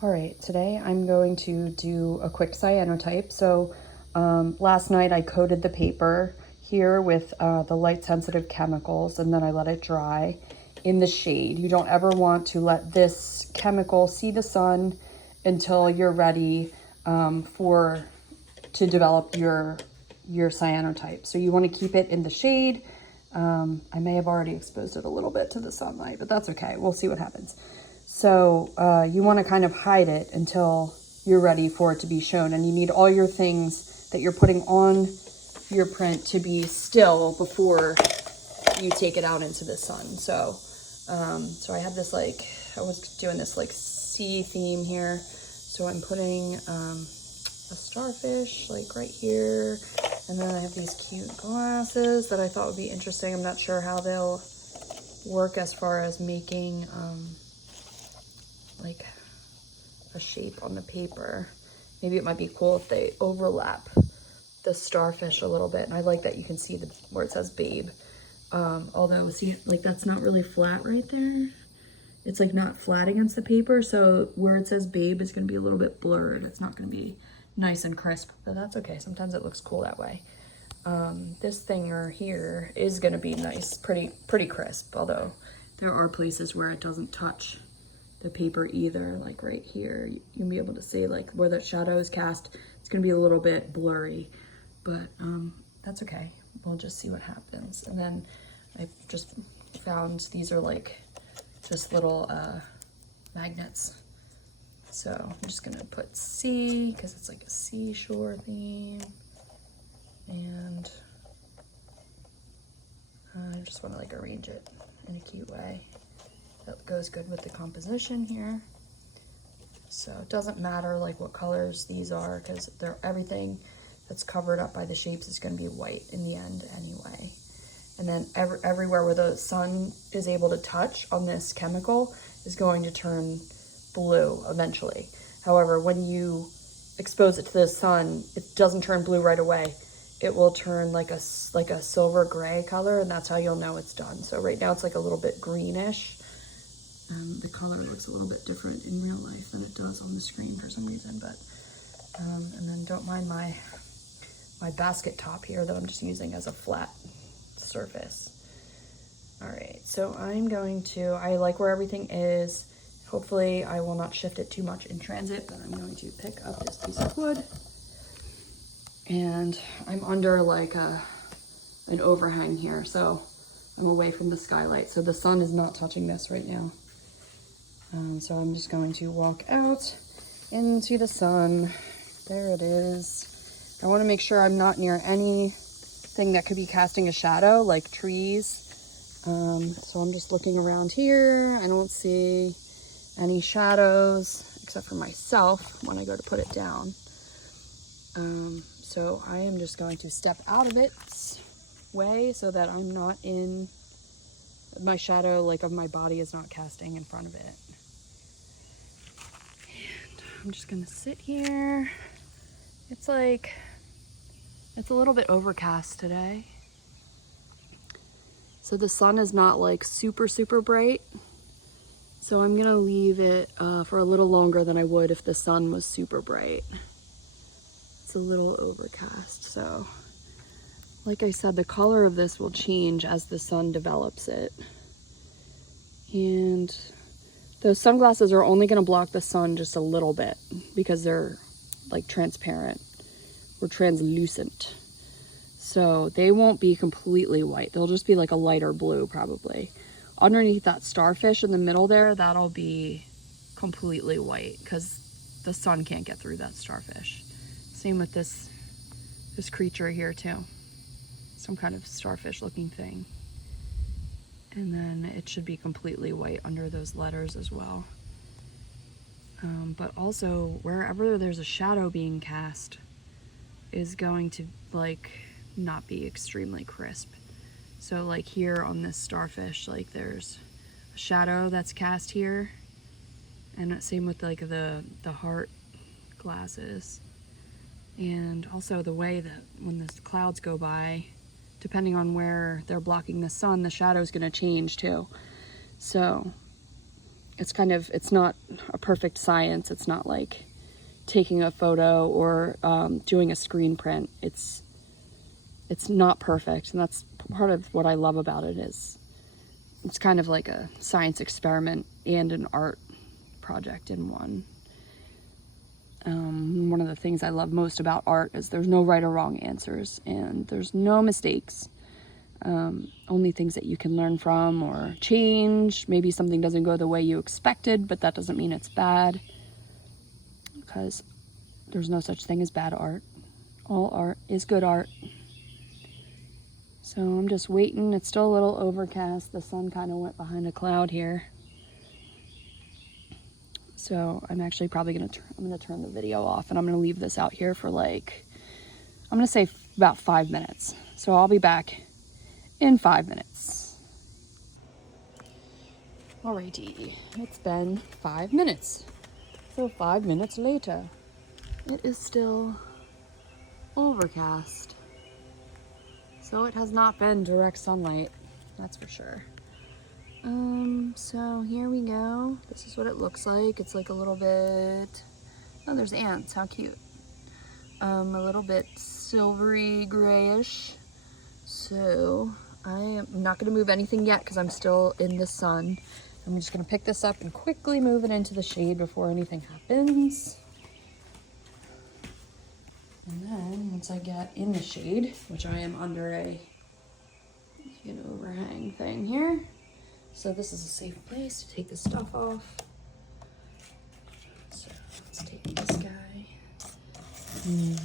All right, today I'm going to do a quick cyanotype. So last night I coated the paper here with the light sensitive chemicals, and then I let it dry in the shade. You don't ever want to let this chemical see the sun until you're ready to develop your cyanotype. So you want to keep it in the shade. I may have already exposed it a little bit to the sunlight, but that's okay. We'll see what happens. So you want to kind of hide it until you're ready for it to be shown. And you need all your things that you're putting on your print to be still before you take it out into the sun. So I had this I was doing this sea theme here. So I'm putting a starfish right here. And then I have these cute glasses that I thought would be interesting. I'm not sure how they'll work as far as making a shape on the paper. Maybe it might be cool if they overlap the starfish a little bit. And I like that you can see where it says babe. Although see, that's not really flat right there. It's not flat against the paper. So where it says babe is gonna be a little bit blurred. It's not gonna be nice and crisp, but that's okay. Sometimes it looks cool that way. This thing here is gonna be nice, pretty crisp. Although there are places where it doesn't touch the paper either, like right here. You'll be able to see where the shadow is cast. It's gonna be a little bit blurry, but that's okay. We'll just see what happens. And then I've just found these are just little magnets. So I'm just gonna put sea because it's a seashore theme, and I just want to arrange it in a cute way that goes good with the composition here. So it doesn't matter what colors these are because everything that's covered up by the shapes is going to be white in the end anyway. And then everywhere where the sun is able to touch on this chemical is going to turn blue eventually. However, when you expose it to the sun, it doesn't turn blue right away. It will turn like a silver gray color, and that's how you'll know it's done. So right now it's a little bit greenish. The color looks a little bit different in real life than it does on the screen for some reason, but and then don't mind my basket top here that I'm just using as a flat surface. All right, so I like where everything is. Hopefully I will not shift it too much in transit, but I'm going to pick up this piece of wood, and I'm under an overhang here, so I'm away from the skylight, so the sun is not touching this right now. So I'm just going to walk out into the sun. There it is. I want to make sure I'm not near anything that could be casting a shadow, like trees. So I'm just looking around here. I don't see any shadows except for myself when I go to put it down. So I am just going to step out of its way so that I'm not in my shadow, of my body is not casting in front of it. And I'm just gonna sit here. It's a little bit overcast today. So the sun is not super bright. So I'm gonna leave it for a little longer than I would if the sun was super bright. It's a little overcast, so like I said, the color of this will change as the sun develops it. And those sunglasses are only gonna block the sun just a little bit because they're transparent or translucent. So they won't be completely white. They'll just be a lighter blue probably. Underneath that starfish in the middle there, that'll be completely white because the sun can't get through that starfish. Same with this creature here too. Some kind of starfish looking thing. And then it should be completely white under those letters as well. But also wherever there's a shadow being cast is going to not be extremely crisp. So here on this starfish, there's a shadow that's cast here, and same with the heart glasses. And also the way that when the clouds go by, depending on where they're blocking the sun, the shadow is going to change too. So it's not a perfect science. It's not like taking a photo or doing a screen print. It's not perfect, and that's part of what I love about it. Is it's kind of like a science experiment and an art project in one. One of the things I love most about art is there's no right or wrong answers, and there's no mistakes. Only things that you can learn from or change. Maybe something doesn't go the way you expected, but that doesn't mean it's bad, because there's no such thing as bad art. All art is good art. So I'm just waiting. It's still a little overcast. The sun kind of went behind a cloud here. So I'm actually probably I'm gonna turn the video off, and I'm gonna leave this out here for like, I'm gonna say about 5 minutes. So I'll be back in 5 minutes. Alrighty, it's been 5 minutes. So 5 minutes later, it is still overcast. So it has not been direct sunlight, that's for sure. So here we go. This is what it looks like. It's like a little bit, oh, there's ants, how cute. A little bit silvery grayish. So I am not gonna move anything yet because I'm still in the sun. I'm just gonna pick this up and quickly move it into the shade before anything happens. And then once I get in the shade, which I am under an overhang thing here. So this is a safe place to take this stuff off. So let's take this guy. And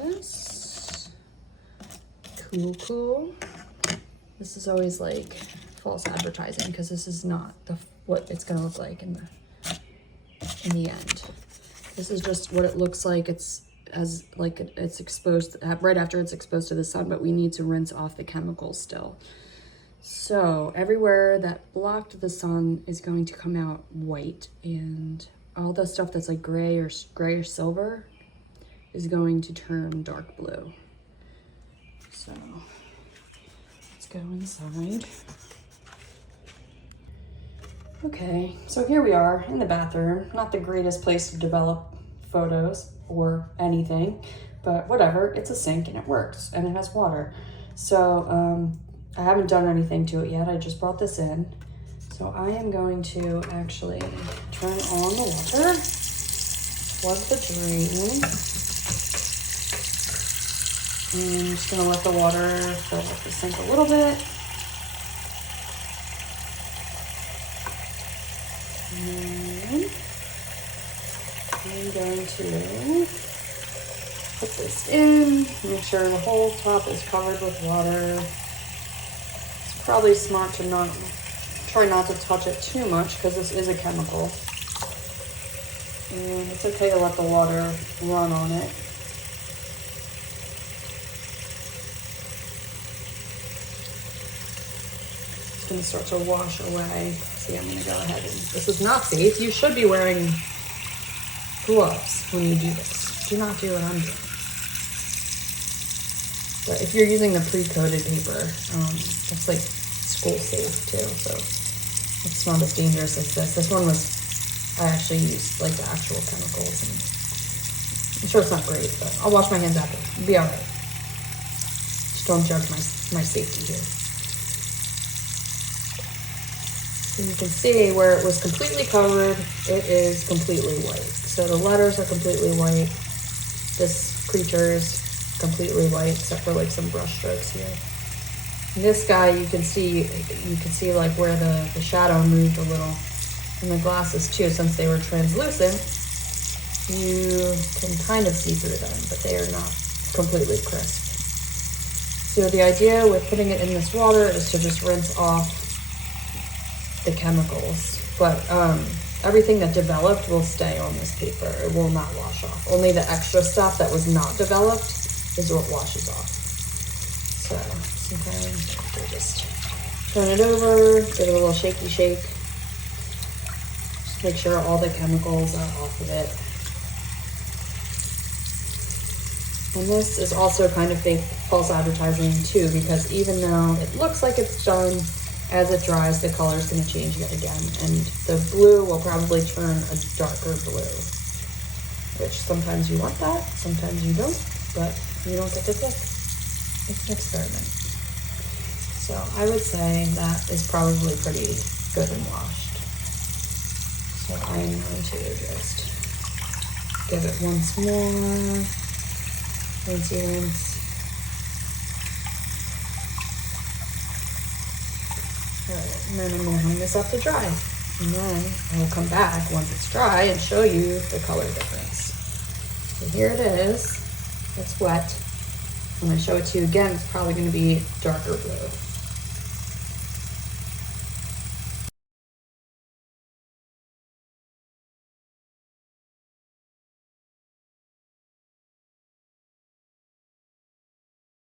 this. Cool. This is always like false advertising because this is not what it's gonna look like in the end. This is just what it looks like. It's exposed right after it's exposed to the sun, but we need to rinse off the chemicals still. So everywhere that blocked the sun is going to come out white, and all the stuff that's like gray or grayish silver is going to turn dark blue. So let's go inside. Okay, so here we are in the bathroom. Not the greatest place to develop photos or anything, but whatever, it's a sink and it works and it has water. So I haven't done anything to it yet. I just brought this in. So I am going to actually turn on the water, plug the drain, and I'm just gonna let the water fill up the sink a little bit. And I'm going to put this in, make sure the whole top is covered with water. It's probably smart to try not to touch it too much because this is a chemical. And it's okay to let the water run on it. It's gonna start to wash away. See, I'm gonna go ahead and, this is not safe. You should be wearing gloves when you do this. Do not do what I'm doing. But if you're using the pre-coated paper, it's like school safe too, so it's not as dangerous as this. This one was, I actually used like the actual chemicals, and I'm sure it's not great, but I'll wash my hands after. It'll be all right. Just don't judge my safety here. So you can see where it was completely covered, it is completely white. So the letters are completely white. This creature is completely white, except for like some brush strokes here. And this guy, you can see like where the shadow moved a little. And the glasses too, since they were translucent, you can kind of see through them, but they are not completely crisp. So the idea with putting it in this water is to just rinse off the chemicals, but everything that developed will stay on this paper. It will not wash off. Only the extra stuff that was not developed is what washes off. So sometimes we'll just turn it over, give it a little shaky shake. Just make sure all the chemicals are off of it. And this is also kind of fake false advertising too, because even though it looks like it's done, as it dries, the color is going to change yet again, and the blue will probably turn a darker blue, which sometimes you want that, sometimes you don't, but you don't get to pick. It's an experiment. So I would say that is probably pretty good and washed. So I'm going to just give it once more, rinse. Alright, and then I'm going to hang this up to dry. And then I'll come back once it's dry and show you the color difference. So here it is. It's wet. When I show it to you again, it's probably going to be darker blue.